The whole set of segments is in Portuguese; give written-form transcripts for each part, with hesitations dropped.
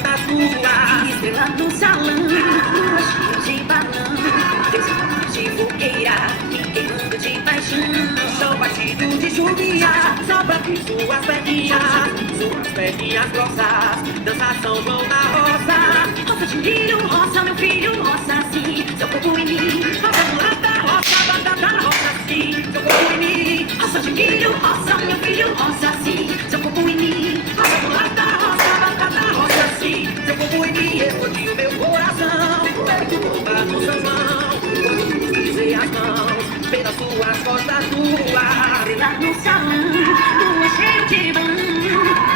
costas nuas. Estrela no salão, lua cheia de balão, desenho de fogueira, me queimando de paixão. Chão batido de chuvinha, sobra aqui suas perninhas grossas, dança São João na roça. Roça de milho, roça, meu filho, roça sim, seu corpo em mim. Roça mulata, roça, batata, roça sim, seu corpo em mim. Roça de milho, roça, meu filho, roça sim, seu corpo em mim. Roça mulata, roça, batata, roça sim, seu corpo em mim. Explodiu meu coração, bomba no São João. Pisei as mãos, pelas suas costas nuas. Estrela no salão, lua cheia de balão,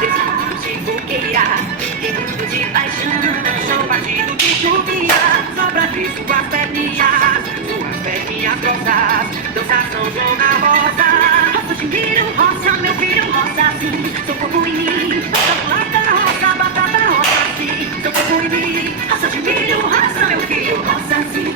desenho de fogueira, me queimando de paixão. Chão batido de chuvinha, sobra de suas perninhas grossas, dança São João na roça. Roça de milho, roça, meu filho, roça sim, seu corpo em mim. Roça mulata, roça, batata, roça sim, seu corpo em mim. Roça de milho, roça, meu filho, roça sim,